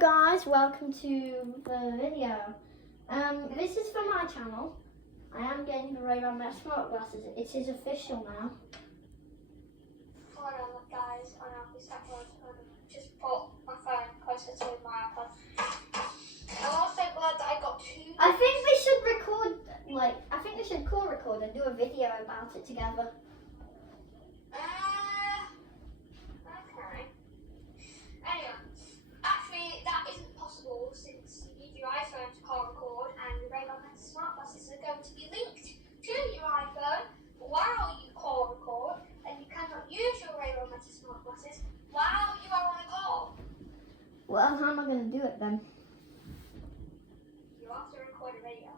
guys, welcome to the video. This is for my channel. I am getting the Ray-Ban Meta smart glasses. It is official now. Hold on guys, on our just put my phone closer to my iPad. I'm also glad that I got two. I think we should record, call record and do a video about it together. Okay. Anyway, actually that isn't possible since you need your iPhone to call record and your Ray-Ban Meta smart glasses are going to be linked to your iPhone while you call record, and you cannot use your Ray-Ban Meta smart glasses while you are on a call. Well, how am I going to do it then? You have to record a video.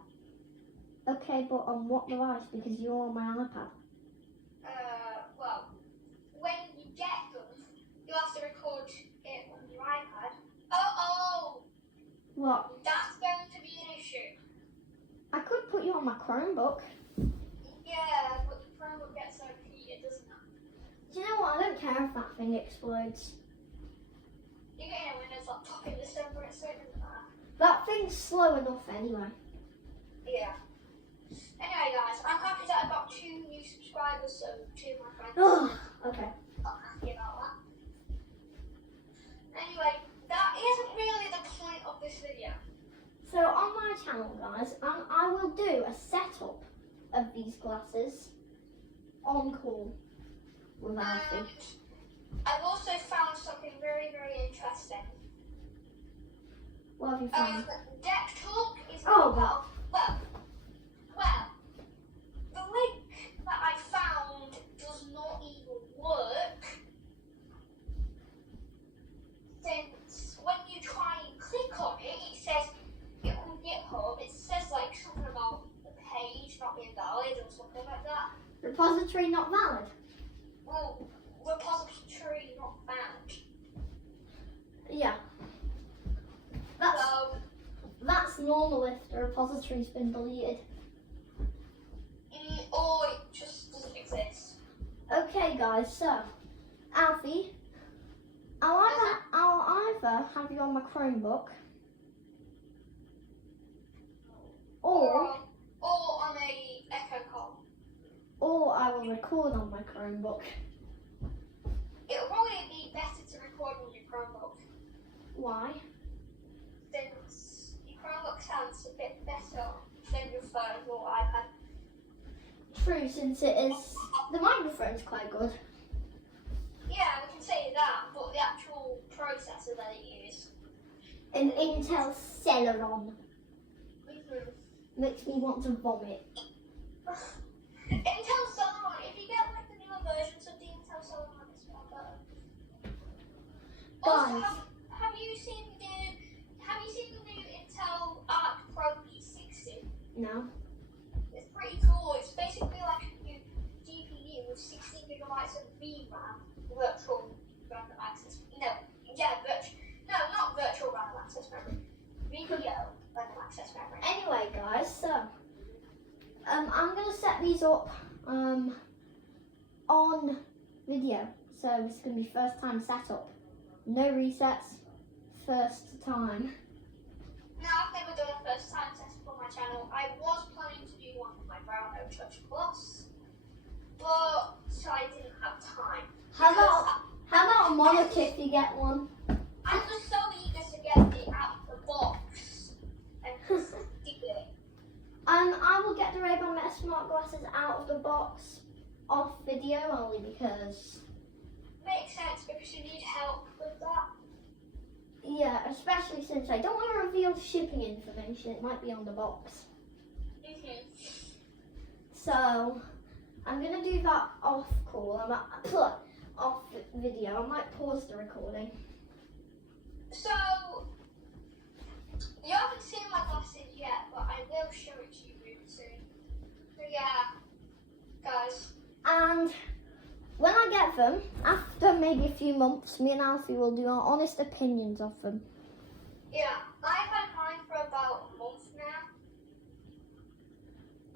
Okay, but on what device? Because you're on my iPad. Well, when you get them, you'll have to record it on your iPad. Oh! What? That's going to be an issue. I could put you on my Chromebook. Yeah, but the Chromebook gets overheated, doesn't it? Do you know what? I don't care if that thing explodes. You're getting a Windows laptop in December, so it doesn't matter. That thing's slow enough anyway. Yeah. Anyway, guys, I'm happy that I got 2 new subscribers, so 2 of my friends. Oh, okay. Not happy about that. Anyway, that isn't really the point of this video. So on my channel, guys, I will do a setup of these glasses on call with Alfie. I've also found something very, very interesting. What have you found? Deck Talk is Oh, well. Well, the link that I found does not even work, since when you try and click on it, it says it on GitHub, it says like something about the page not being valid or something like that. Repository not valid. Well, repository not found. Yeah. That's normal if the repository's been deleted. Or it just doesn't exist. Okay, guys. So, Alfie, I'll either have you on my Chromebook, or on a Echo call. or I will record on my Chromebook. It'll probably be better to record on your Chromebook, Why? since your Chromebook sounds a bit better than your phone or iPad. True, since the microphone's quite good. Yeah, we can say that, but the actual processor that it uses. An Intel Celeron makes me want to vomit. Intel Celeron, if you get like the newer versions of the Intel Celeron, it's more better. Also, Guys. have you seen the new Intel Arc Pro P60? No. It's pretty cool. It's basically like a new GPU with 16 gigabytes of VRAM, virtual random access. Not virtual random access memory. VPO random access memory. Anyway, guys, so I'm gonna set these up on video. So this is gonna be first time setup. No resets. First time. Now, I've never done a first time setup on my channel. I was planning to do one with my Brown No Touch Plus, but I didn't have time. How about a monitor if you get one? I was so eager to get it out of the box and stick it. I will get the Ray-Ban Meta smart glasses out of the box off video only because Makes sense because you need help with that. yeah, especially since I don't want to reveal shipping information. It might be on the box. So I'm gonna do that off call. Off video. I might pause the recording. So, you haven't seen my glasses yet, but I will show it to you really soon. So yeah, guys. And when I get them, after maybe a few months, me and Alfie will do our honest opinions of them. Yeah, I've had mine for about a month now.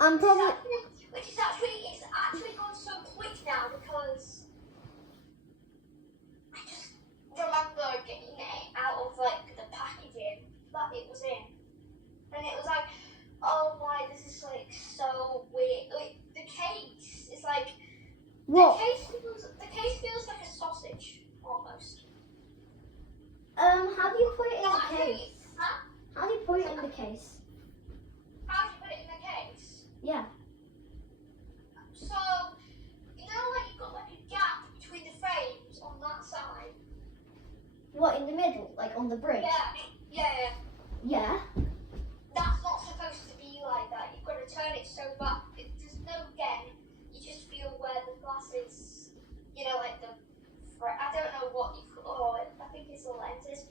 I'm probably It's actually gone so quick now because I just remember getting it out of like the package case? Huh? How do you put it in the case? How do you put it in the case? Yeah. So, you know when you've got like a gap between the frames on that side? What, in the middle? Like on the bridge? Yeah. Yeah. That's not supposed to be like that. You've got to turn it so that there's no dent. You just feel where the glass is, you know, like the, I don't know what you call it. I think it's the lenses.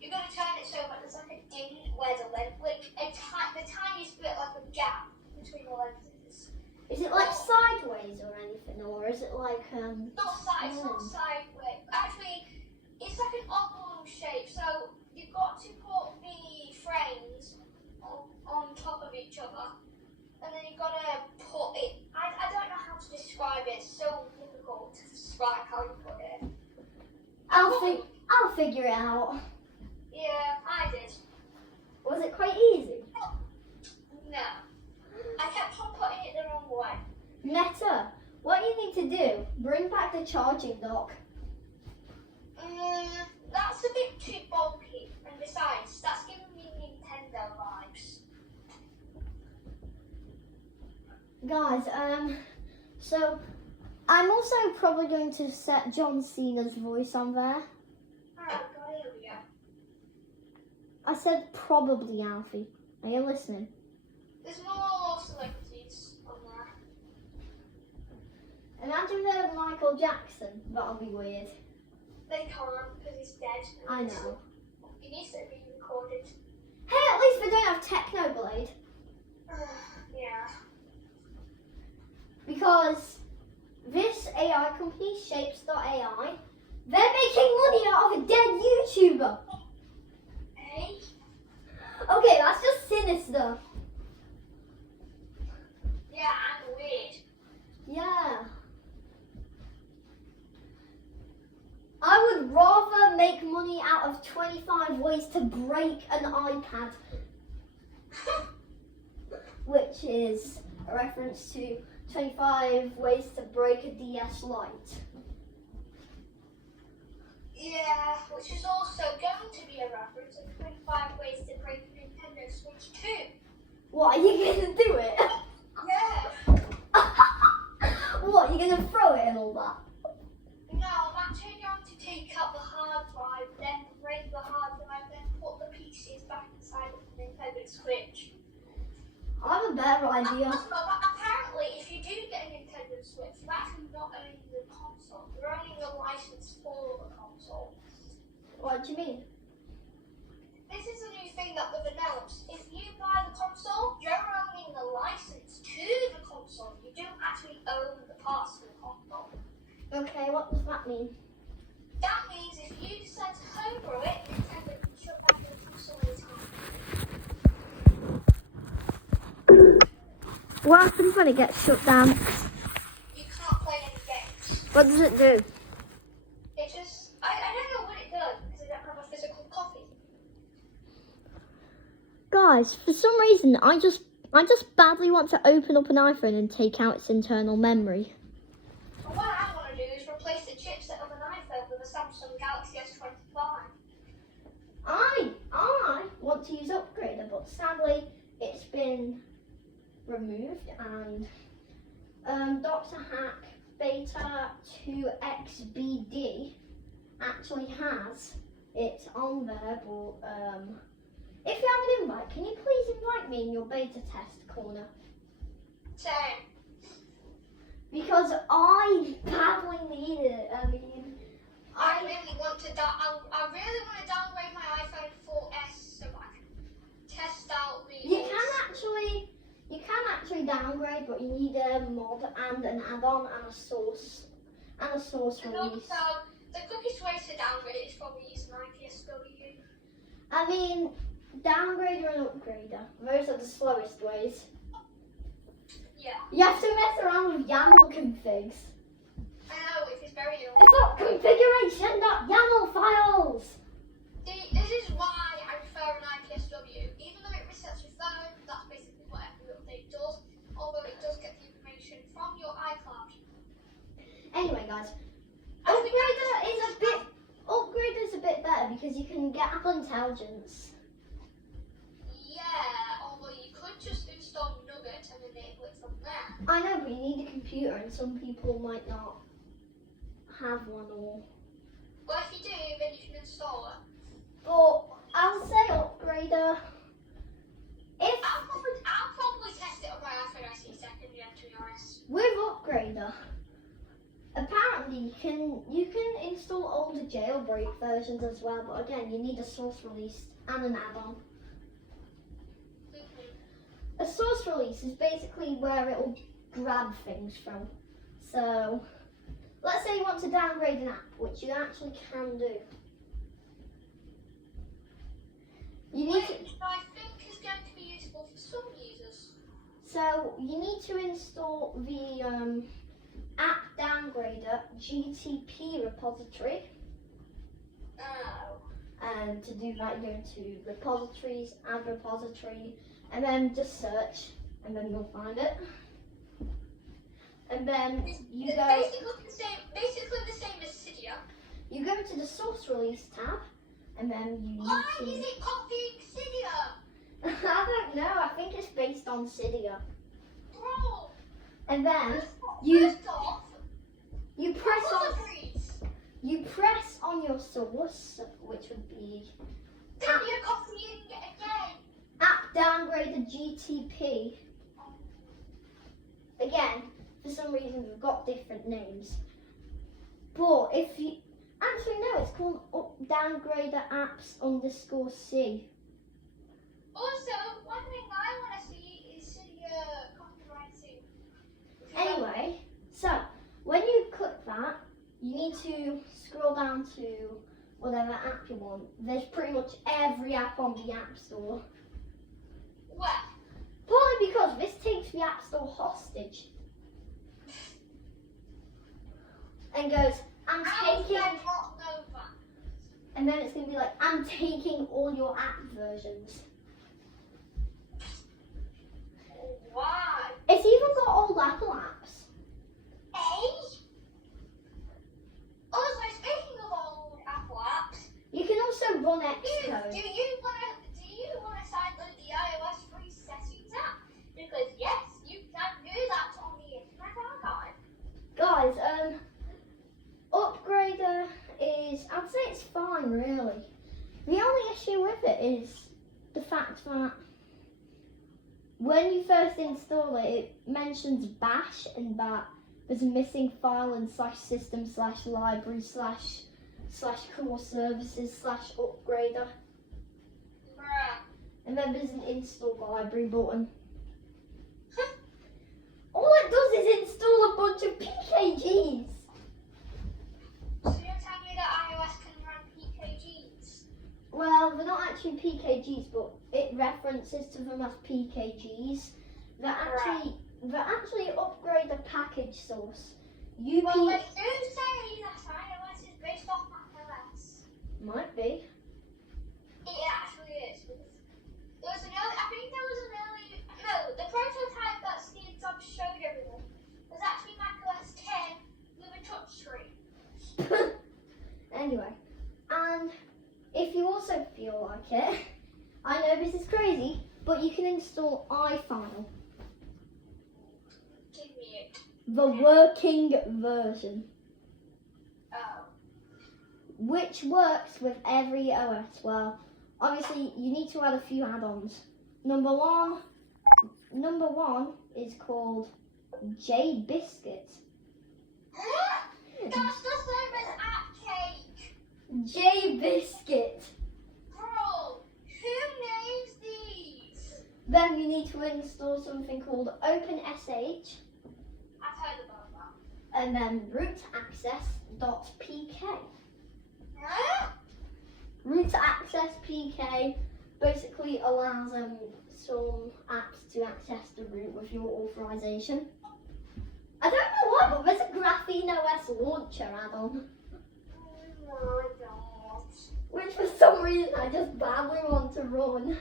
You've got to turn it so that there's like a ding where the lens, like the tiniest bit, like a gap between the lenses. Is it like sideways or anything, or is it like It's not sideways. Actually, it's like an oblong shape. So you've got to put the frames on top of each other, and then you've got to put it. I don't know how to describe it. It's so difficult to describe how you put it. I'll figure it out. Yeah, I did. Was it quite easy? No, I kept on putting it the wrong way. Netta, what you need to do, bring back the charging dock. That's a bit too bulky, and besides, that's giving me Nintendo vibes. Guys, so I'm also probably going to set John Cena's voice on there. Oh God, here we go. I said probably, Alfie. Are you listening? There's more celebrities on there. Imagine we had Michael Jackson. That'll be weird. They can't because he's dead. I know. He needs to be recorded. Hey, at least we don't have Technoblade. Yeah. Because this AI company, Shapes.ai, they're making money out of a dead YouTuber. Hey? Okay, that's just sinister. Yeah, and weird. Yeah. I would rather make money out of 25 ways to break an iPad, which is a reference to 25 ways to break a DS Lite. Yeah, which is also going to be a reference of 25 ways to break a Nintendo Switch 2. What, are you going to do it? Yeah. What, you're going to throw it and all that? No, I'm actually going to take out the hard drive, then break the hard drive, then put the pieces back inside of the Nintendo Switch. I have a better idea. But apparently, if you do get a Nintendo Switch, you're actually not owning the console. You're owning the license for the console. What do you mean? This is a new thing that they've announced. If you buy the console, you're owning the license to the console. You don't actually own the parts of the console. Okay, what does that mean? That means if you decide to homebrew it, Nintendo can shut down your console anytime. What happens when it gets shut down? You can't play any games. What does it do? It just, I don't know what it does because I don't have a physical copy. Guys, for some reason, I just badly want to open up an iPhone and take out its internal memory. But what I want to do is replace the chipset of an iPhone with a Samsung Galaxy S25. I want to use Upgrader, but sadly, it's been removed, and Dr. Hack Beta 2XBD actually has it on there, but if you have an invite, can you please invite me in your beta test corner? Same. Because I badly need it. I mean, I really want to downgrade my iPhone 4S so I can test out the. you can actually downgrade, but you need a mod and an add-on and a source release. So the quickest way to downgrade is probably use an IPSW. I mean, downgrader and upgrader. Those are the slowest ways. Yeah. You have to mess around with YAML configs. I know, it is very annoying. It's not configuration.yaml files. This is why I prefer an IPSW. Even though it resets your phone, that's basically what every update does. Although it does get the information from your iCloud. Anyway, guys, upgrader is a bit better because you can get Apple Intelligence. don't just install Nugget and enable it from there. I know, but you need a computer, and some people might not have one, or. Well, if you do, then you can install it. But I'll say upgrader. If I'll probably test it on my iPhone SE second gen, to be honest. with upgrader, apparently you can install older jailbreak versions as well. But again, you need a source release and an add-on. A source release is basically where it will grab things from. So, let's say you want to downgrade an app, which you actually can do. You need to, Which I think is going to be useful for some users. so you need to install the app downgrader GTP repository. Oh. And to do that, you go into repositories, add repository, and then just search, and then you'll find it. And then you It's go. basically the same as Cydia. You go to the source release tab, and then you Why need is it copying Cydia? to. I don't know. I think it's based on Cydia. Bro. And then you First off, you press on repositories. you press on your source, which would be Then you're copying it again. app downgrader GTP. Again, for some reason we've got different names. But if you actually no, it's called downgrader apps _C. Also, one thing I want to see is Cydia copywriting. Anyway, so when you click that, you need to scroll down to whatever app you want. There's pretty much every app on the App Store. Well, Partly because this takes the App Store hostage. And goes, I'm how taking, did I not know that? and then it's going to be like, I'm taking all your app versions. Why? It's even got old Apple apps. Eh? Also, speaking of old Apple apps, You can also run do Xcode. you want to sideload the iOS free settings app? Because yes, you can do that on the Internet Archive. Guys, upgrader is, I'd say it's fine really. The only issue with it is the fact that when you first install it, it mentions bash and that there's a missing file in /system/library/core services/upgrader. Bruh. And then there's an install library button. All it does is install a bunch of PKGs. So you're telling me that iOS can run PKGs? Well, they're not actually PKGs, but it references to them as PKGs. They're actually upgrade the package source. Well, they do say that iOS is based off macOS. Might be. It actually is. The prototype that Steve Jobs showed everyone was actually macOS 10 with a touchscreen. Anyway, and if you also feel like it, I know this is crazy, but you can install iFile, Give me it. the working version, Oh. which works with every OS. Well, obviously you need to add a few add-ons. Number one is called JBiscuit. That's the same as AppCake. JBiscuit. Bro, who names these? Then you need to install something called OpenSH I've heard about that. and then rootaccess.pk. Huh? Rootaccess.pk basically allows some apps to access the root with your authorization. I don't know why, but there's a Graphene OS launcher add-on, Oh my god. which for some reason I just badly want to run.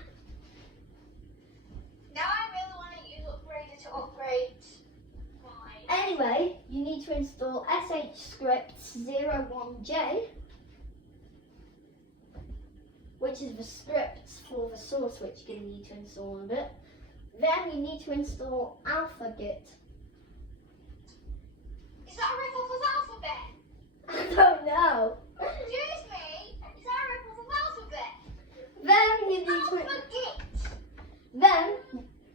Now I really want to use Upgrader to upgrade my... Anyway, you need to install shscripts01j, which is the scripts for the source which you need to install in a bit. Then you need to install AlphaGit. Is that a rip-off of Alphabet? I don't know. Excuse me? Is that a rip-off of Alphabet? Then you need to AlphaGit.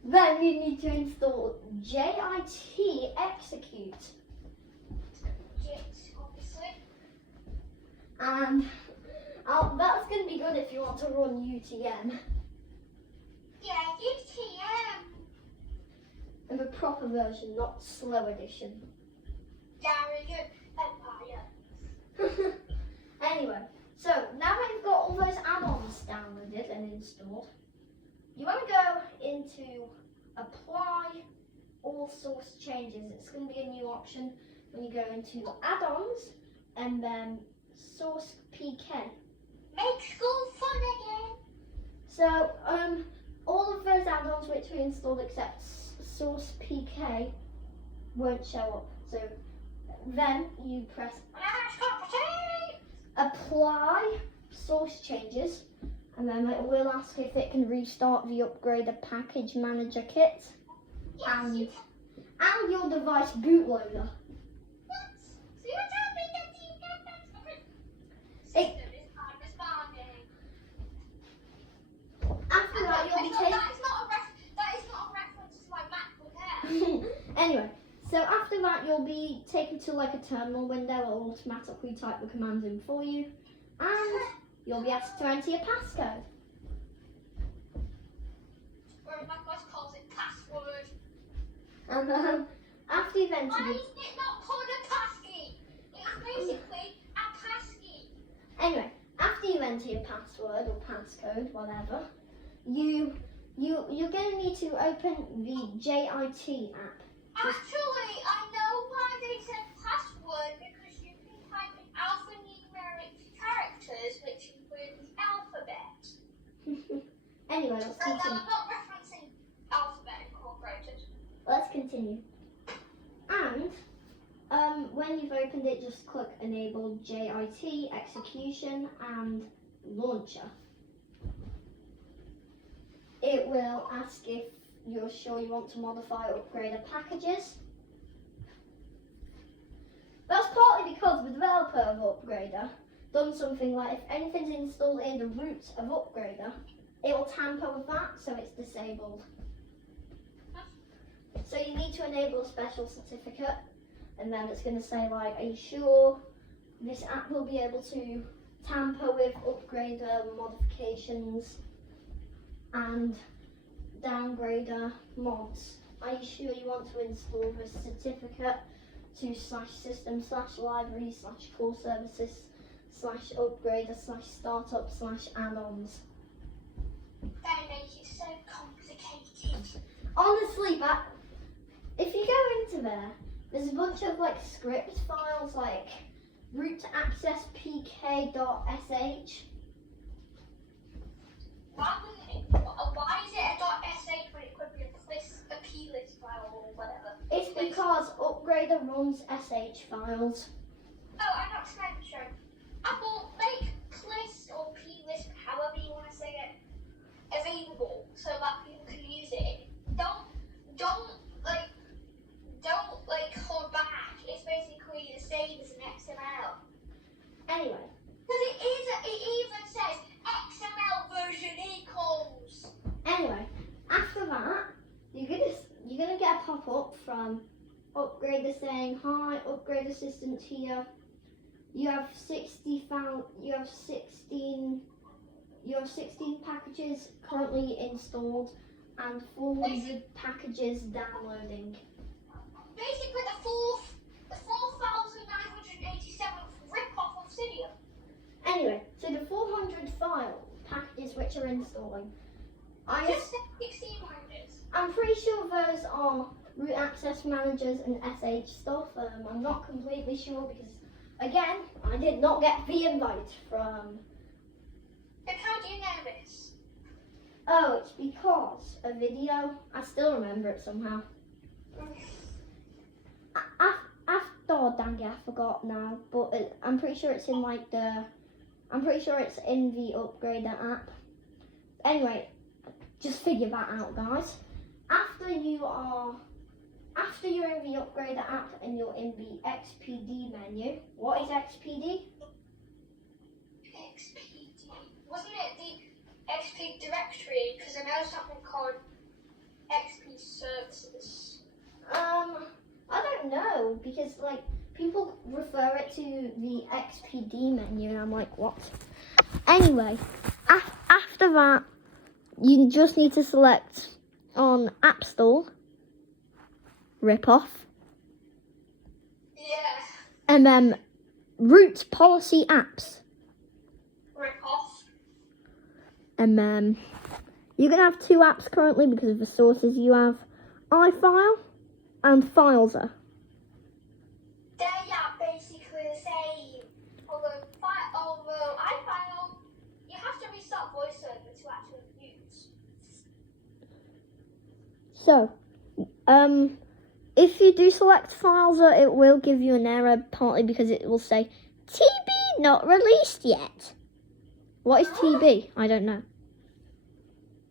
then you need to install JIT execute. Git, obviously. And that's going to be good if you want to run UTM. Yeah, UTM. And the proper version, not slow edition. Darien Empire. Anyway, so now that you've got all those add-ons downloaded and installed, you want to go into Apply All Source Changes. It's going to be a new option when you go into Add-ons and then Source PK. Make school fun again. So all of those add-ons which we installed except Source PK won't show up. So then you press Apply Source Changes, and then it will ask if it can restart the Upgrader Package Manager kit and your device bootloader. What? So you're telling me that you get that system is responding. After that, you'll be taken. That is not a reference to my MacBook Air. Anyway, so after that, you'll be taken to like a terminal window. It'll automatically type the commands in for you, and you'll be asked to enter your passcode. Or my boss calls it password. And after you've entered Why it, is it not called a passkey? It's basically a passkey. anyway, after you enter your password or passcode, whatever, you're going to need to open the JIT app. Actually, I know why they said password, because you can type in alphanumeric characters, which include the alphabet. Anyway, let's So I'm continue. not referencing Alphabet Incorporated. Let's continue. And when you've opened it, just click Enable JIT Execution and Launcher. It will ask if you're sure you want to modify or upgrade packages. That's partly because the developer of Upgrader done something like if anything's installed in the root of Upgrader, it will tamper with that, so it's disabled. So you need to enable a special certificate, and then it's going to say like, are you sure this app will be able to tamper with Upgrader modifications and downgrader mods? Are you sure you want to install this certificate to /system/library/core services/upgrader/startup/add-ons? They make it so complicated. Honestly, if you go into there, there's a bunch of like script files like root access pk.sh. Why is it a .sh when it could be a plist file or whatever? It's because Upgrader runs sh files. Oh, I'm not sure. Apple, make plist or plist, however you want to say it, available so that people can use it. Don't hold back. It's basically the same as an XML. Anyway, Because it even says XML version equals. Anyway, after that, you're gonna get a pop-up from Upgrader saying, "Hi, Upgrade Assistant here. You have 16 packages currently installed and 400 packages downloading." Basically, the 4,987th rip-off of Cydia. Anyway, so the 400 file packages which are installing, Just 1600. I'm pretty sure those are root access managers and SH stuff. I'm not completely sure because, again, I did not get the invite from. And how do you know this? Oh, it's because a video. I still remember it somehow. Oh, dang it, I forgot now. But I'm pretty sure it's in like the. I'm pretty sure it's in the Upgrader app. Anyway, just figure that out, guys. after you're in the Upgrader app and you're in the XPD menu. What is XPD? XPD. Wasn't it the XP directory? Because I know something called XP services. I don't know, because like people refer it to the XPD menu and I'm like, what? Anyway, after that, you just need to select on App Store, rip off, Yeah. and then root policy apps. Rip off. And then you're going to have two apps currently because of the sources you have, iFile and Fileser. They are basically the same. Although iFile, you have to restart VoiceOver to actually use. So, if you do select Fileser, it will give you an error, partly because it will say, TB not released yet. What is TB? I don't know.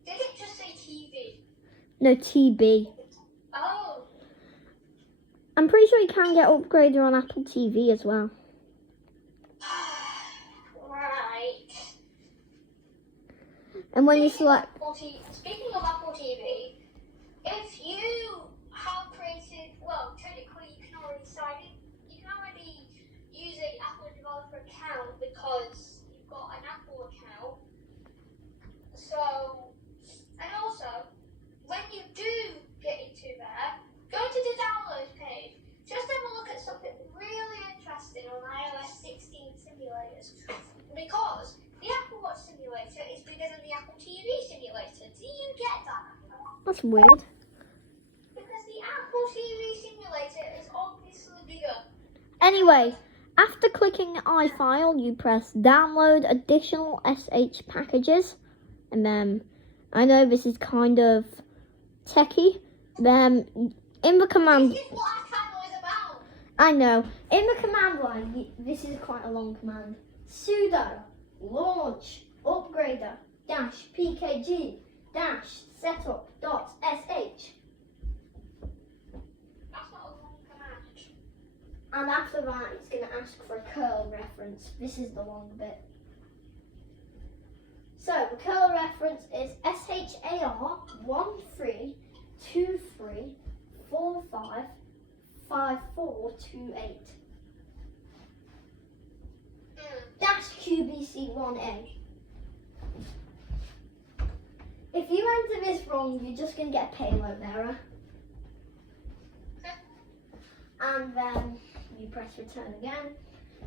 Did it just say TV? No, TB. Oh. I'm pretty sure you can get Upgrader on Apple TV as well. Right. And when you select... Speaking of Apple TV, if you have created, well, technically you can already sign in. You can already use an Apple developer account because you've got an Apple account. So, and also, when you do get into there, go to the download page. Just have a look at something really interesting on iOS 16 simulators. Because the Apple Watch simulator is bigger than the Apple TV simulator. Do you get that? That's weird. Because the Apple TV simulator is obviously bigger. Anyway, after clicking iFile, you press download additional SH packages. And then, I know this is kind of techie. Then, in the command... This is what iFile is about. I know. In the command line, this is quite a long command. Sudo launch upgrader -pkg -setup.sh. That's not a long command. And after that, it's going to ask for a curl reference. This is the long bit. So the curl reference is SHAR1323455428 -QBC1A. If you enter this wrong, you're just going to get a payload error. And then you press return again.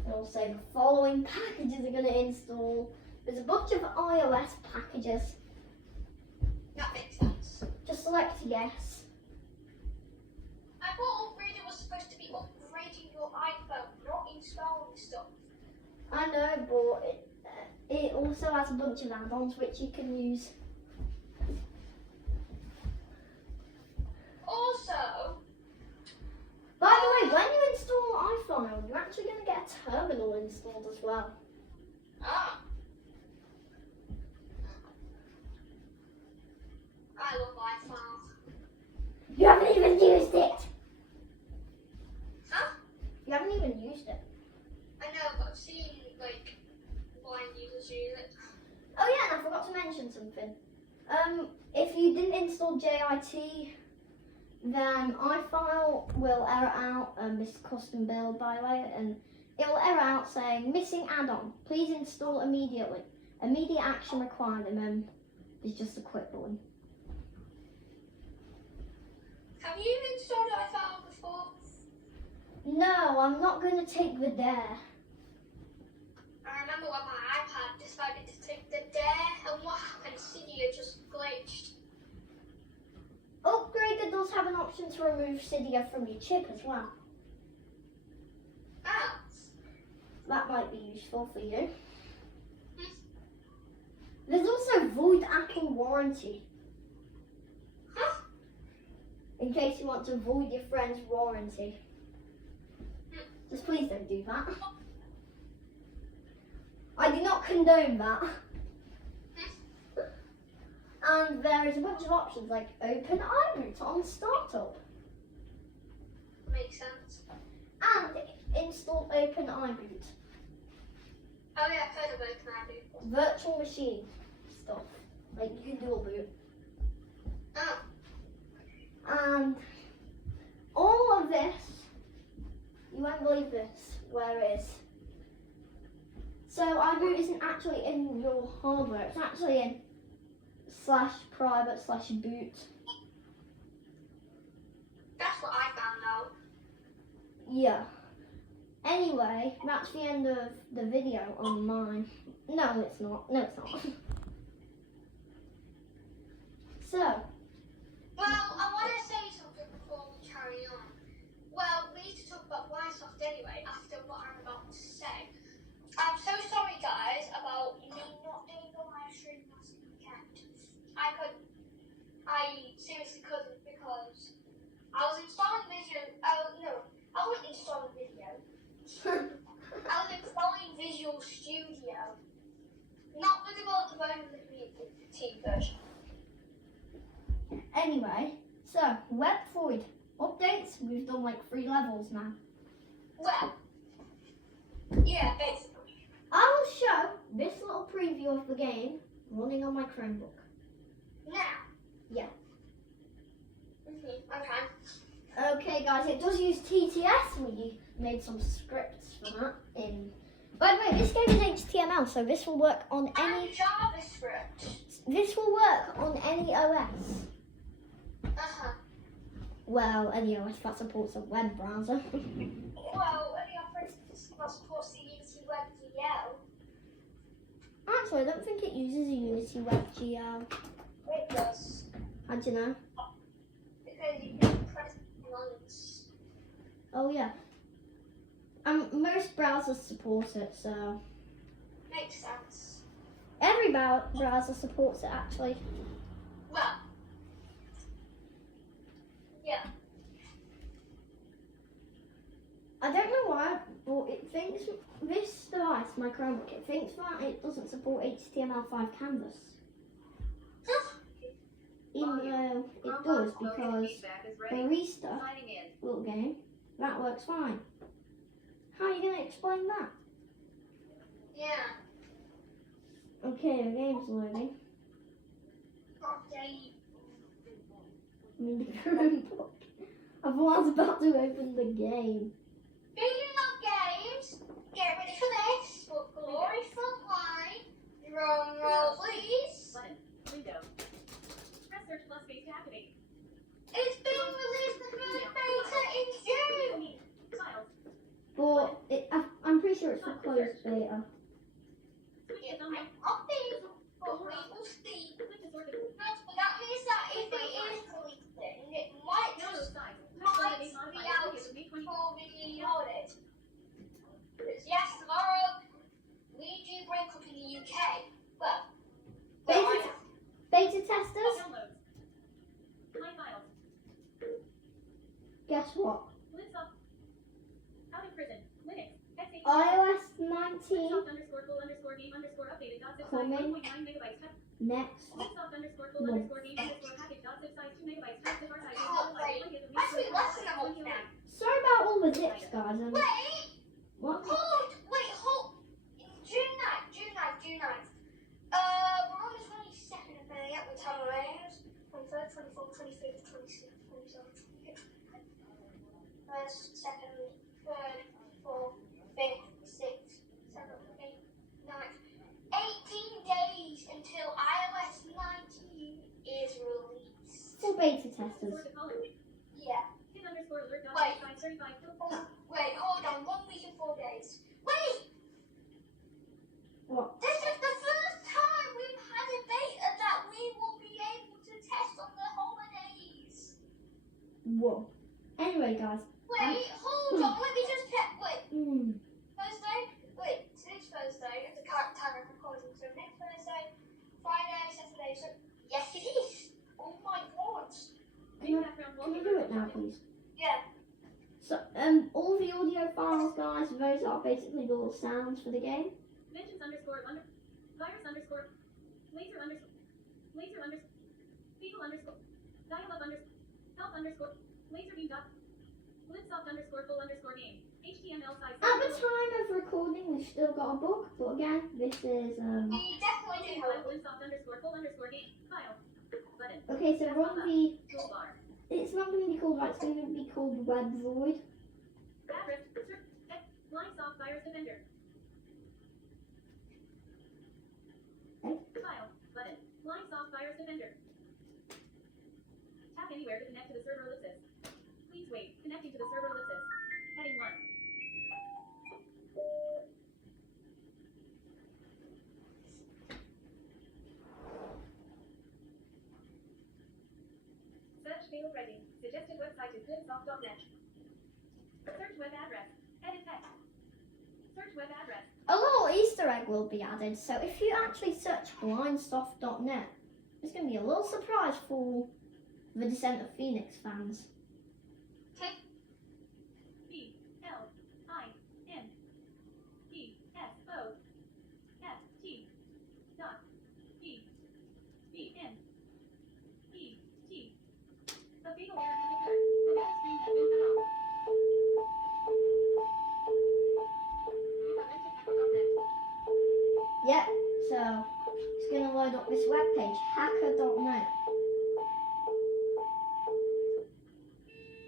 It'll say the following packages are going to install. There's a bunch of iOS packages. That makes sense. Just select yes. I thought upgrading was supposed to be upgrading your iPhone, not installing stuff. I know, but it also has a bunch of add-ons which you can use. Also, By the way, when you install iPhone, you're actually going to get a terminal installed as well. I love iFile. You haven't even used it. Huh? You haven't even used it. I know, but I've seen like blind users use it. Oh yeah, and I forgot to mention something. If you didn't install JIT, then iFile will error out. This is custom build, by the way, and it will error out saying missing add-on. Please install immediately. Immediate action required, and then there's just a quit button. Have you installed iFile before? No, I'm not going to take the dare. I remember when my iPad decided to take the dare, and what happened? Cydia just glitched. Upgrader does have an option to remove Cydia from your chip as well. Ah. That might be useful for you. There's also void Apple warranty. Huh? In case you want to void your friend's warranty. Just please don't do that. I do not condone that. And there is a bunch of options like open iRoot on startup Makes sense. and install open iRoot. Oh yeah, I've heard of OpenID. Virtual machine stuff like you can dual boot. Oh. And all of this, you won't believe this, where it is. So iRoot isn't actually in your hardware, it's actually in /private/boot. That's what I found out. Yeah. Anyway, that's the end of the video on mine. No, it's not. No, it's not. So, Well, I want to say something before we carry on. Well, we need to talk about Microsoft anyway, after what I'm about to say. I'm so sorry, guys, about me not doing the live stream last weekend. I seriously couldn't because I was installing I wasn't installing video. I was installing Visual Studio. Not the developer version, the team version. anyway, so Web Void updates. We've done like 3 levels now. Well, yeah, basically. I will show this little preview of the game running on my Chromebook. Now. Yeah. Okay. Okay, guys, it does use TTS. We made some scripts for that. By the way, this game is HTML, so this will work on any. And JavaScript. This will work on any OS. Well, any OS that supports a web browser. Well, any operating system that supports the Unity WebGL. Actually, I don't think it uses a Unity WebGL. It does. How do you know? Because you can press lines. Oh yeah. Most browsers support it, so Makes sense. every browser supports it actually. Well. Yeah. I don't know why, but it thinks this device, my Chromebook, it thinks that it doesn't support HTML5 canvas. Even though it does, because Barista, little game, that works fine. How are you going to explain that? Yeah. Okay, the game's loading. Okay. I mean, the Chromebook. I thought I was about to open the game. Speaking of games, get ready for this. For Glory Frontline. Drum roll, please. Button. Window. Press search plus space to activate. It's been released the first beta in June. Files. But I'm pretty sure it's a closed beta. Switch to It thumbnail. might not be, but we will see. Switch to sort. But that means that if it is deleting, it might Download just size. might Base be modified. out Located May 20. before we load it. Because yes, tomorrow we do break up in the UK. Well, Beta testers, Downloads. My files. guess what? Lives up. Out of prison. Linux. X86. iOS 19 Livesoft underscore full underscore game underscore updated dot zip size Coming. 1.9 megabytes. next. Livesoft underscore full Month. underscore game underscore package dot zip size 2 megabytes. Type zip archive. Oh, wait. Actually, less than a month now. Sorry about all the dips, guys. Wait! What? Hold! June 9th. We're on the 22nd of May at the time of rains. 23rd, 24th, 25th, 26th, 27th, 28th. 1st, 2nd, 3rd, 4th, 5th, 6th, 7th, 8th, 9th. 18 days until iOS 19 is released. For beta testers. Sort the color. Yeah. Hit underscore alert dot Wait. zip size 35. Wait, hold on. 1 week and 4 days. Wait! What? This is the first time we've had a beta that we will be able to test on the holidays. Whoa. Anyway, guys. Wait, hold on. Let me just check. Wait, Hmm. Thursday? Wait, today's Thursday. It's the current time of recording. So next Thursday, Friday, Saturday. So yes, it is. Oh my god. Main background Can you do it now, please? Yeah. So, all the audio files, guys, those are basically the little sounds for the game. Vengeance underscore under. Virus underscore. Laser underscore. Laser underscore. underscore. Dial-up underscore. Help underscore. Laserbeam dot. Blipsoft underscore full underscore game. HTML size. At the time of recording, we've still got a bug, but again, this is We definitely do have a Blipsoft underscore full underscore game. File. Button. okay. So run the. Toolbar. It's not going to be called that. It's going to be called WebVoid. Address. Line soft virus defender. Okay. File. Button. Line soft virus defender. Tap anywhere to connect to the server ellipsis. Please wait. Connecting to the server ellipsis. Heading 1. Search field ready. Suggested website is blipsoft.net. Search web address. Edit text. Search web address. A little Easter egg will be added. So if you actually search blindsoft.net, it's going to be a little surprise for the Descent of Phoenix fans. The fatal error has occurred. The data stream has been cut off. You have entered hacker.net. Yep, so it's going to load up this webpage, hacker.net.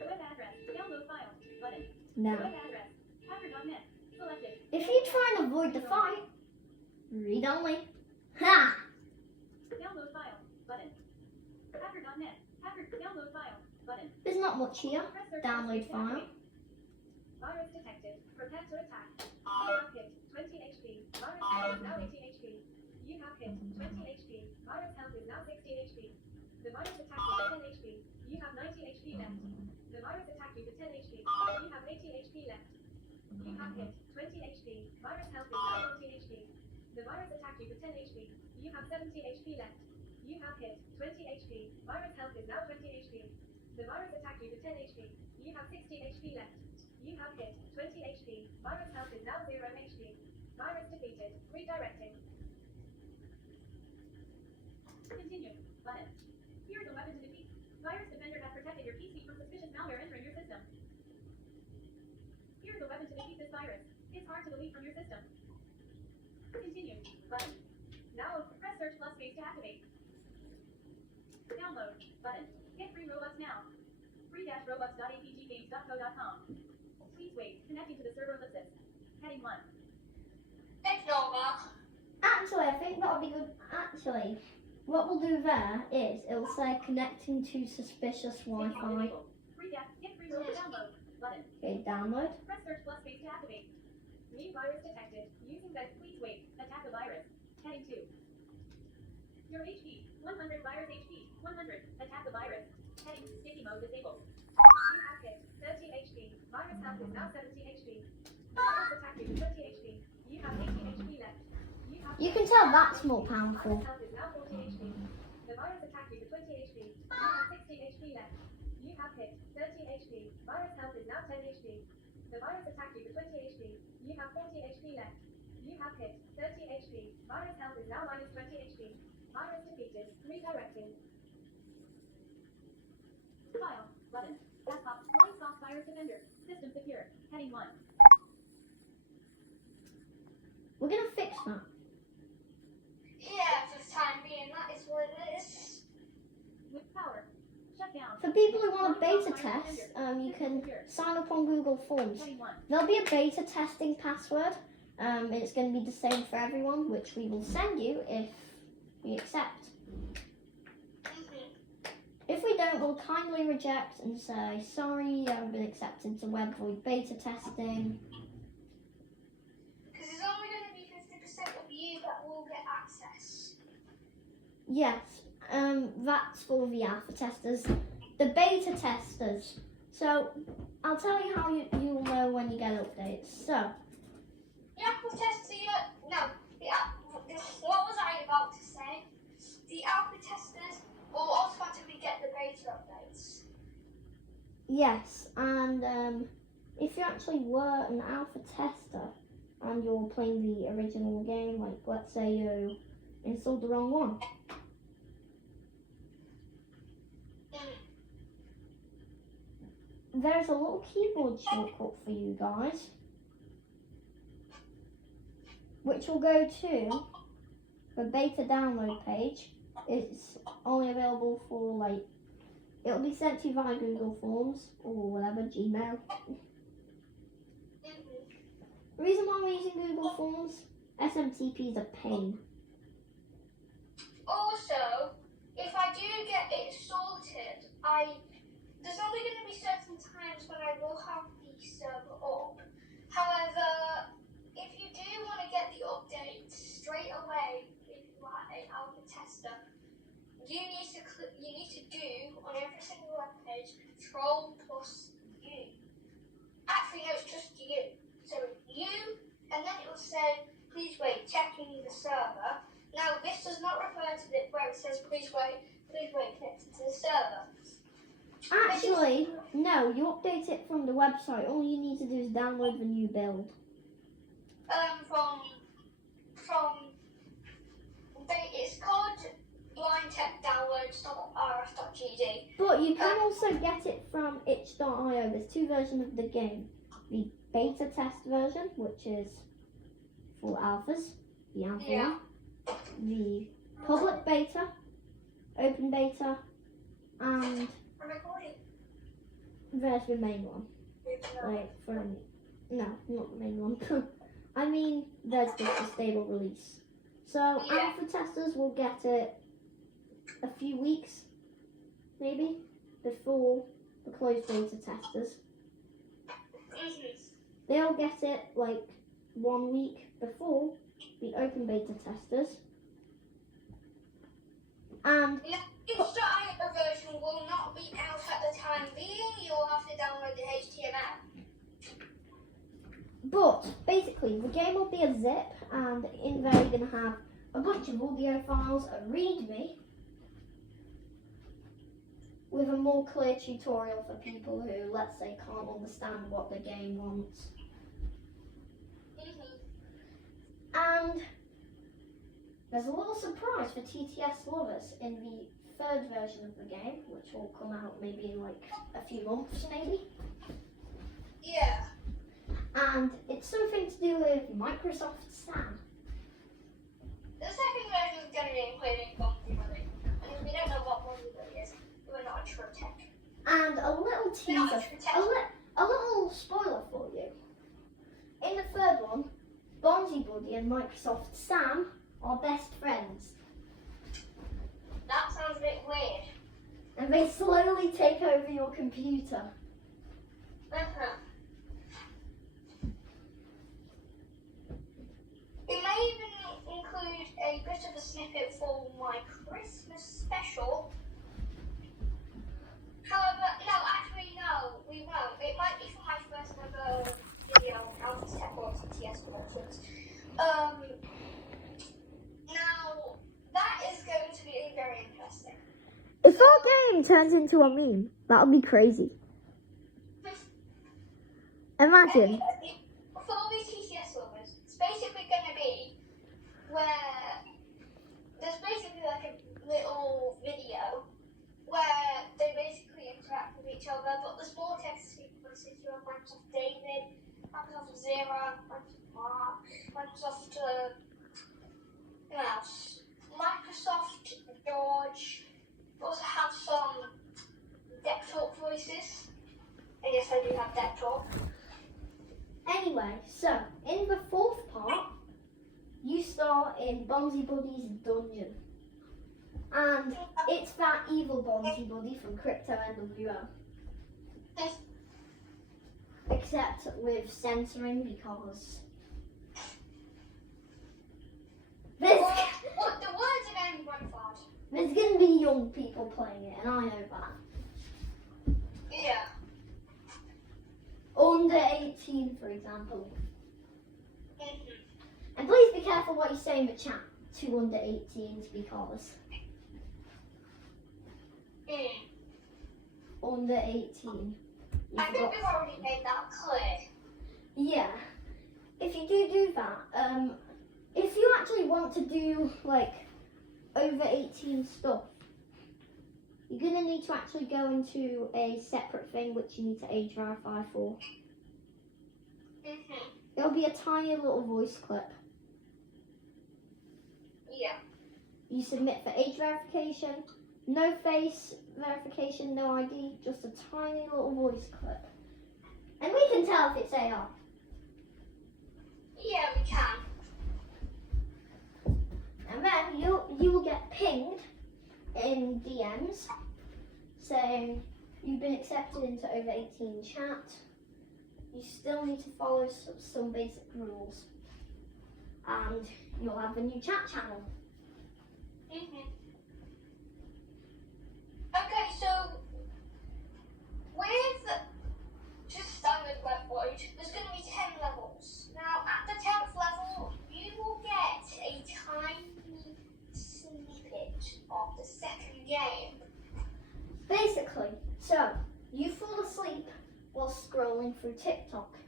Web address. Download file. Button. Now, Web address. Hacker.net. Selected. if you try and avoid the fight, read only. Ha! Download file. Button. Hacker.net. Download file. Button. There's not much here. Press search Download to file. activate. Virus detected. Prepare to attack. You have hit 20 HP. Virus health is now 80 HP. You have hit 20 HP. Virus health is now 60 HP. The virus attacked you for 10 HP. You have 90 HP left. The virus attacked you for 10 HP. You have 80 HP left. You have hit 20 HP. Virus health is now 40 HP. The virus attacked you for 10 HP. You have 70 HP left. You have hit 20 HP. Virus health is now 20 HP. The virus attacked you for 10 HP. You have 60 HP left. You have hit 20 HP. Virus health is now 0 HP. Virus defeated. Redirecting. Continue. Button. Here is a weapon to defeat. Virus defender has protected your PC from suspicious malware entering your system. Here is a weapon to defeat this virus. It's hard to delete from your system. Continue. Button. Now press search plus space to activate. Download. Button. Get free Robux now. free-robux.apggames.co.com. Please wait. Connecting to the server ellipsis. Heading 1. Ignore that. Actually, I think that'll be good. Actually, what we'll do there is it'll say connecting to suspicious Wi-Fi. Get free Robux download. Button. Okay, download. Press search plus space to activate. New virus detected. Using that. Please wait. Attack the virus. Heading 2. Your HP. 100 virus HP. 100. Attack the virus. Heading sticky mode disabled. You have hit 30 HP. Virus health is now 70 HP. The virus attacked you for 20 HP. You have 18 HP left. You can tell that's more powerful. Virus health is now 40 HP. The virus attacked you for 20 HP. You have 60 HP left. You have hit 30 HP. Virus health is now 10 HP. The virus attacked you for 20 HP. You have 40 HP left. You have hit 30 HP. Virus health is now minus 20 HP. Virus defeated. Redirecting. File. Button. Desktop. Microsoft Virus Defender. System secure. Heading 1. We're gonna fix that. Yeah, for the time being, that is what it is. With power. Shut down. For people who want a beta test, you can sign up on Google Forms. Heading 1. There'll be a beta testing password. And it's going to be the same for everyone, which we will send you if we accept. If we don't, we'll kindly reject and say, sorry, you haven't been accepted to WebVoid beta testing. Because it's only going to be 50% of you that will get access. Yes, that's for the alpha testers. The beta testers. So, I'll tell you how you'll know when you get updates. So, The alpha tester, what was I about to say? The alpha testers will automatically get the beta updates. yes, and if you actually were an alpha tester and you're playing the original game, like let's say you installed the wrong one, there's a little keyboard shortcut for you guys, which will go to the beta download page. It's only available for like, it'll be sent to you via Google Forms or whatever, Gmail. The reason why we're using Google Forms, SMTP is a pain. Also, if I do get it sorted, there's only going to be certain times when I will have the server up. However, if you do want to get the update straight away, if you are an alpha tester, you need to do on every single web page Control+U. Actually, no, it's just you. So you, and then it will say, please wait, checking the server. Now, this does not refer to it where it says, please wait, connected to the server. Actually, no, you update it from the website. All you need to do is download the new build. It's called blindtechdownloads.rf.gd. But you can also get it from itch.io. There's two versions of the game. The beta test version, which is for alphas, the alpha one. The public beta, open beta, and I'm recording. there's the main one. Like, no, not the main one. I mean, there's just a stable release. So, alpha testers will get it a few weeks, maybe, before the closed beta testers. They'll get it like 1 week before the open beta testers. And The itch.io version will not be out at the time being. You'll have to download the HTML. but basically, the game will be a zip, and in there you're going to have a bunch of audio files, a README, with a more clear tutorial for people who, let's say, can't understand what the game wants. And there's a little surprise for TTS lovers in the third version of the game, which will come out maybe in like a few months, maybe. Yeah. And it's something to do with Microsoft SAM. The second version is going to be including vulnerability. And if we don't know what vulnerability is, we're not a true tech. And a little teaser, a little spoiler for you. In the third one, BonziBuddy and Microsoft SAM are best friends. That sounds a bit weird. And they slowly take over your computer. We may even include a bit of a snippet for my Christmas special. However, no, we won't. It might be for my first ever video on Alpha Tech or TTS Promotions. Now, that is going to be very interesting. If our game turns into a meme, that would be crazy. Imagine. For all these TTS lovers, it's basically going to be where there's basically like a little video where they basically interact with each other, but there's more text sequences. You have Microsoft David, Microsoft Zero, Microsoft Mark, Microsoft, who else? Microsoft George. We also have some Deck Talk voices. I guess I do have Deck Talk. Anyway, so in the fourth part, you start in BonziBuddy's dungeon. And it's that evil BonziBuddy from Crypto NWO. Except with censoring, because there's The words are going modified. going to be young people playing it, and I know that. Yeah. Under 18, for example. And please be careful what you say in the chat to under 18s, because under 18. I think we've already made that clear. Yeah. If you do that, if you actually want to do like over 18 stuff, you're going to need to actually go into a separate thing which you need to age verify for. It'll be a tiny little voice clip. Yeah. You submit for age verification, no face verification, no ID, just a tiny little voice clip. And we can tell if it's AR. Yeah, we can. And then you will get pinged in DMs saying you've been accepted into over 18 chat. You still need to follow some basic rules. And you'll have a new chat channel. Okay, so with just standard web void, there's going to be 10 levels. Now, at the 10th level, you will get a tiny snippet of the second game. Basically, so you fall asleep while scrolling through TikTok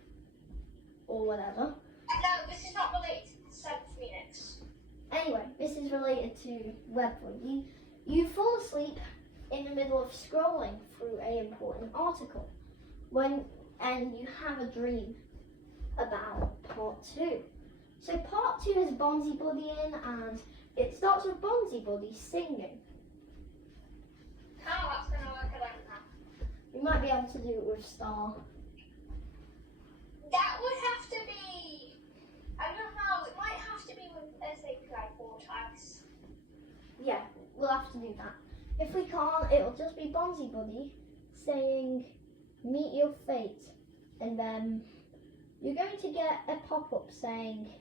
or whatever. No, this is not related to 7th Phoenix. Anyway, this is related to webvoid. You fall asleep in the middle of scrolling through an important article and you have a dream about part 2. So part 2 has Bonzi Buddy in, and it starts with Bonzi Buddy singing. How that's going to work, I don't know. You might be able to do it with Star. That would have to be, I don't know, it might have to be with SAPI 4 tags. Yeah, we'll have to do that. If we can't, it'll just be Bonzi Buddy saying, meet your fate. And then you're going to get a pop-up saying,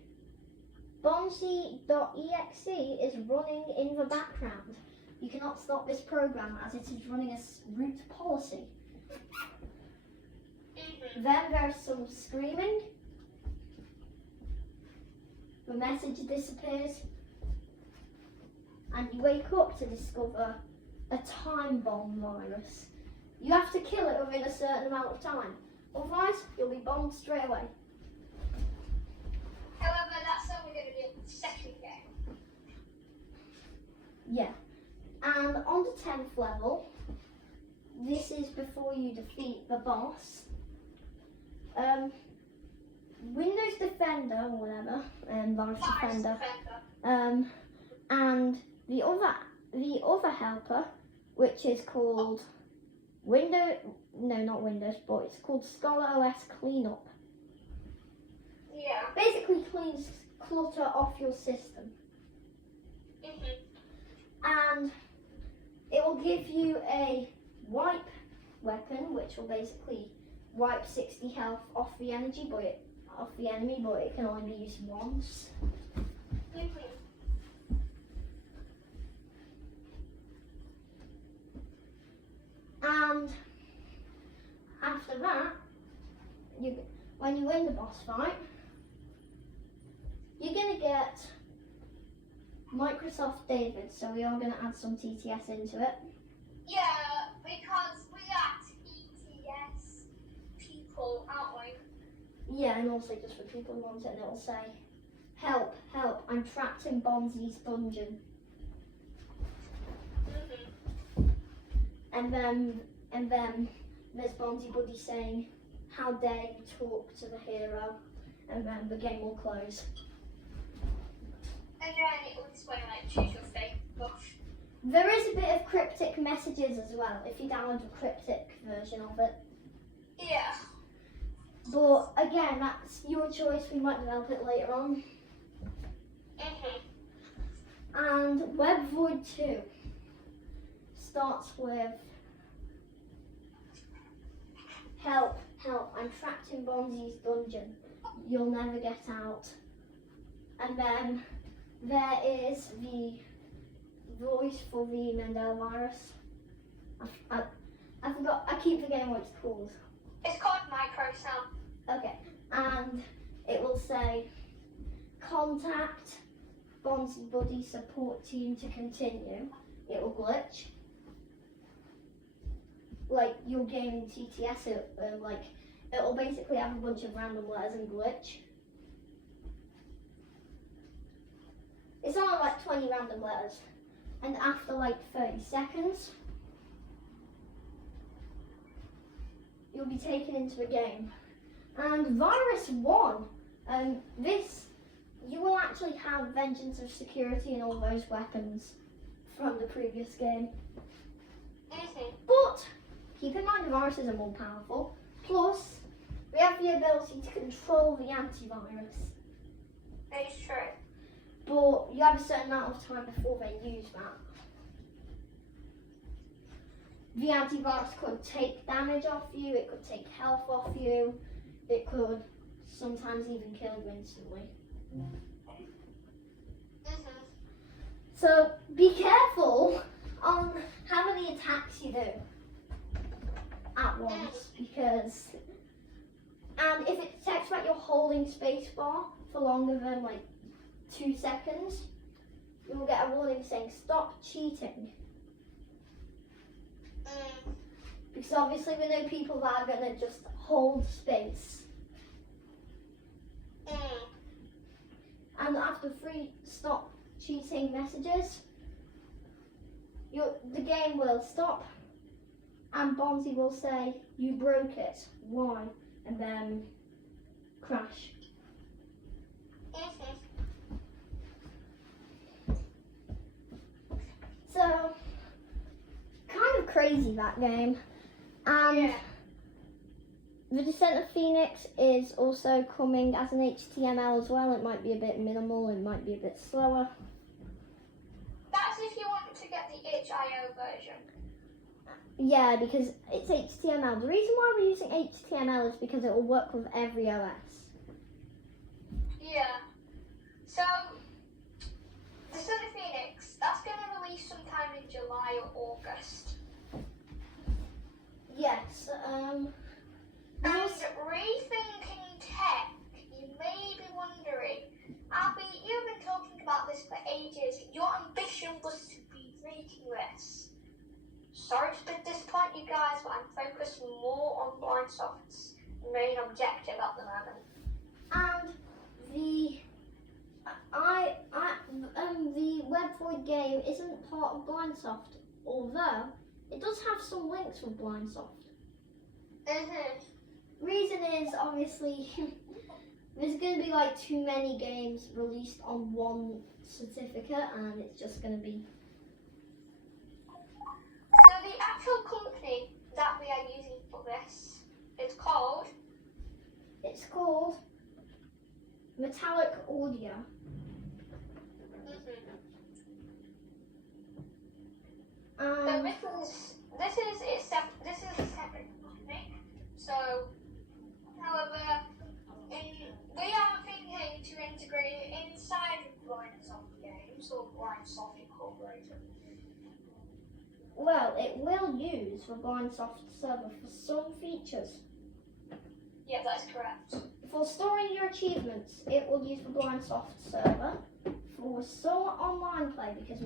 Bonzi.exe is running in the background. You cannot stop this program as it is running a root policy. Then there's some screaming. The message disappears. And you wake up to discover a time bomb virus. You have to kill it within a certain amount of time. Otherwise, you'll be bombed straight away. However, that's only going to be a second game. Yeah. And on the 10th level, this is before you defeat the boss. Windows Defender or whatever, Virus Defender. And the other helper, which is called not Windows, but it's called Scholar OS Cleanup. Yeah. Basically cleans clutter off your system. And it will give you a wipe weapon, which will basically wipe 60 health off the enemy, but it can only be used once. And after that, when you win the boss fight, you're gonna get Microsoft David, so we are going to add some TTS into it. Yeah, because we are ETS people, aren't we? Yeah, and also just for people who want it, and it'll say, help, help, I'm trapped in Bonzi's dungeon. And then there's Bonzi Buddy saying, how dare you talk to the hero, and then the game will close. And then it will explain, like, choose your fate buff. There is a bit of cryptic messages as well, if you download the cryptic version of it. Yeah. But again, that's your choice, we might develop it later on. And Web Void 2 starts with, help, help, I'm trapped in Bonzi's dungeon. You'll never get out. And then there is the voice for the Mendel virus. I forgot, I keep forgetting what it's called. It's called Microsound. Okay, and it will say, contact Bonzi Buddy support team to continue. It will glitch. Like your game in TTS, it'll basically have a bunch of random letters and glitch. It's only like 20 random letters, and after like 30 seconds, you'll be taken into a game. And Virus 1, you will actually have Vengeance of Security and all those weapons from the previous game. But keep in mind the viruses are more powerful. Plus, we have the ability to control the antivirus. That is true. But you have a certain amount of time before they use that. The antivirus could take damage off you, it could take health off you, it could sometimes even kill you instantly. So be careful on how many attacks you do at once, because and if it detects that you're holding spacebar for longer than like 2 seconds, you will get a warning saying stop cheating. Because obviously we know people that are going to just hold space. And after 3 stop cheating messages, the game will stop and Bonzi will say, you broke it, why? And then crash. So, kind of crazy that game. And the Descent of Phoenix is also coming as an HTML as well. It might be a bit minimal, it might be a bit slower. That's if you want to get the itch.io version. Yeah, because it's HTML. The reason why we're using HTML is because it will work with every OS. Yeah. So, Descent of Phoenix, that's going to release sometime in July or August. Yes, And rethinking tech, you may be wondering, Abby, you've been talking about this for ages. Your ambition was to be making this. Sorry to disappoint you guys, but I'm focused more on Blindsoft's main objective at the moment. and the Web Void game isn't part of Blindsoft, although it does have some links with Blindsoft. Reason is obviously there's going to be like too many games released on one certificate, and it's just going to be. So the actual company that we are using for this is called. It's called Metallic Audio. So this is a separate company. So, however, we are thinking to integrate it inside of Blindsoft Games or Blindsoft Incorporated. Well, it will use the Blindsoft server for some features. Yeah, that's correct. For storing your achievements, it will use the Blindsoft server. For some online play, because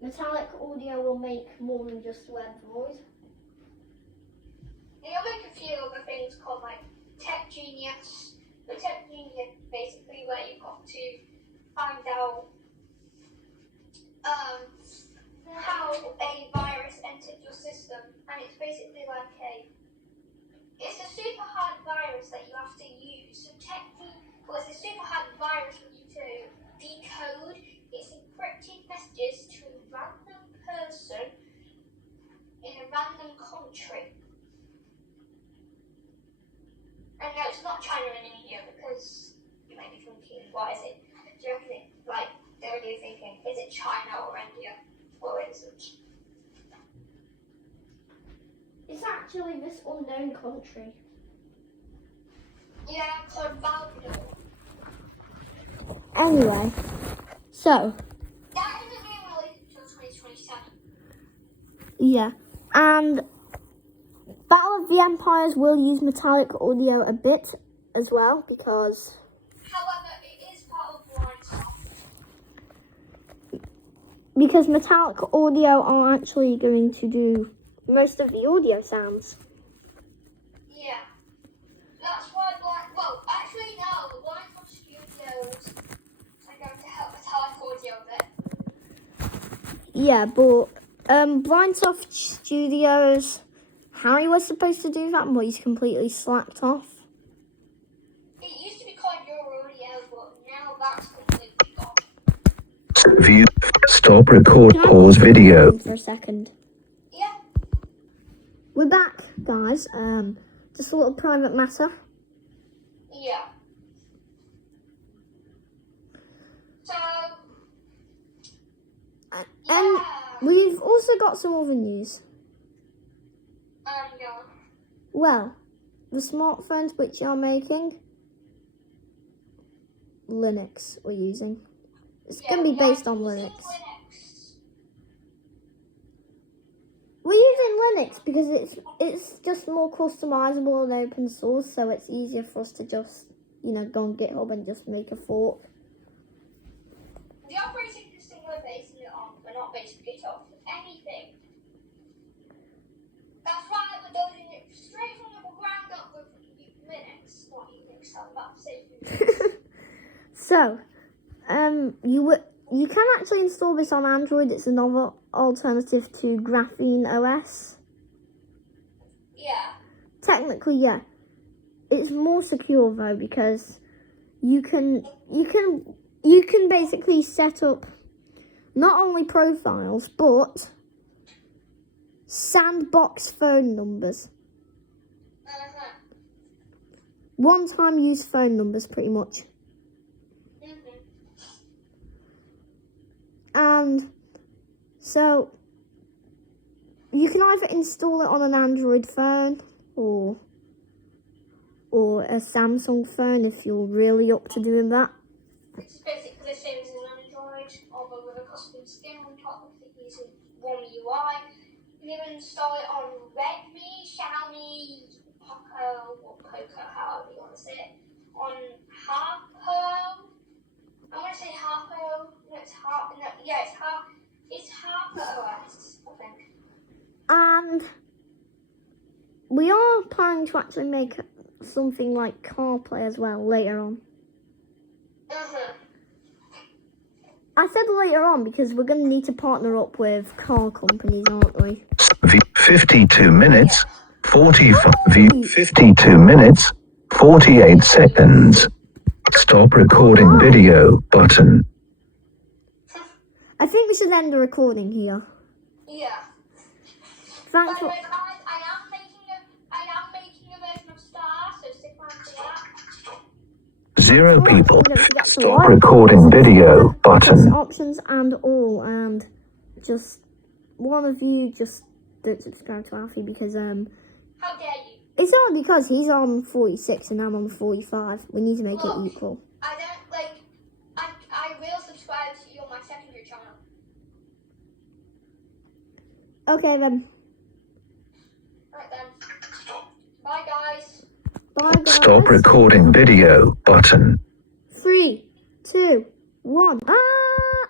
Metallic Audio will make more than just Web Void. They'll make a few other things called like Tech Genius. The Tech Genius basically where you've got to find out how a virus entered your system, and it's basically like it's a super hard virus that you have to use. So it's a super hard virus for you to decode its encrypted messages to a random person in a random country. And no, it's not China and India, because you may be thinking, what is it? Do you reckon it, like, they're really thinking, is it China or India? Or is it? It's actually this unknown country. Yeah, called Valvador. Anyway, so. That isn't being released until 2027. Yeah, and Battle of the Empires will use Metallic Audio a bit as well, because. However, it is part of Blindsoft. Because Metallic Audio are actually going to do most of the audio sounds. Yeah. That's why well, actually no, the Blindsoft Studios are going to help Metallic Audio a bit. Yeah, but Blindsoft Studios Harry was supposed to do that, but he's completely slacked off. It used to be called Your Audio, but now that's completely gone. View. Stop record. Can I Pause video. for a second? Yeah. We're back, guys. Just a little private matter. Yeah. So, And yeah. we've also got some other news. Yeah. Well, the smartphones which you're making, Linux we're using. It's going to be based on Linux. We're using Linux because it's just more customizable and open source, so it's easier for us to just, go on GitHub and just make a fork. The operating system we're basing it on, we're not basing GitHub for anything. That's why we're building it straight from the ground up with Linux, not Unix. I'm about to say Unix. So, you can actually install this on Android. It's another alternative to Graphene OS. Yeah. Technically, yeah. It's more secure though because you can basically set up not only profiles but sandbox phone numbers. One-time use phone numbers, pretty much. And so you can either install it on an Android phone or a Samsung phone if you're really up to doing that. It's basically the same as an Android, although with a custom skin on top of it using one UI. You can install it on Redmi, Xiaomi, Poco, however you want to say it, on Harpo. I want to say Harpo. No, it's Harpo. No, yeah, it's Harpo OS, I think. And we are planning to actually make something like CarPlay as well later on. I said later on because we're going to need to partner up with car companies, aren't we? 52 minutes, 45. View 52 minutes, 48 seconds. Stop recording video button. I think we should end the recording here. Yeah. Thanks By the for... way, guys, I am making a version of Star, so stick around for that. 0 people. Don't forget to Stop like, recording video button. options and all, and just one of you just don't subscribe to Alfie because How dare you? it's only because he's on 46 and I'm on 45. We need to make Look, it equal. I don't like. I will subscribe to you on my secondary channel. Okay then. Right then. Bye guys. Bye guys. Stop recording video button. 3, 2, 1. Ah!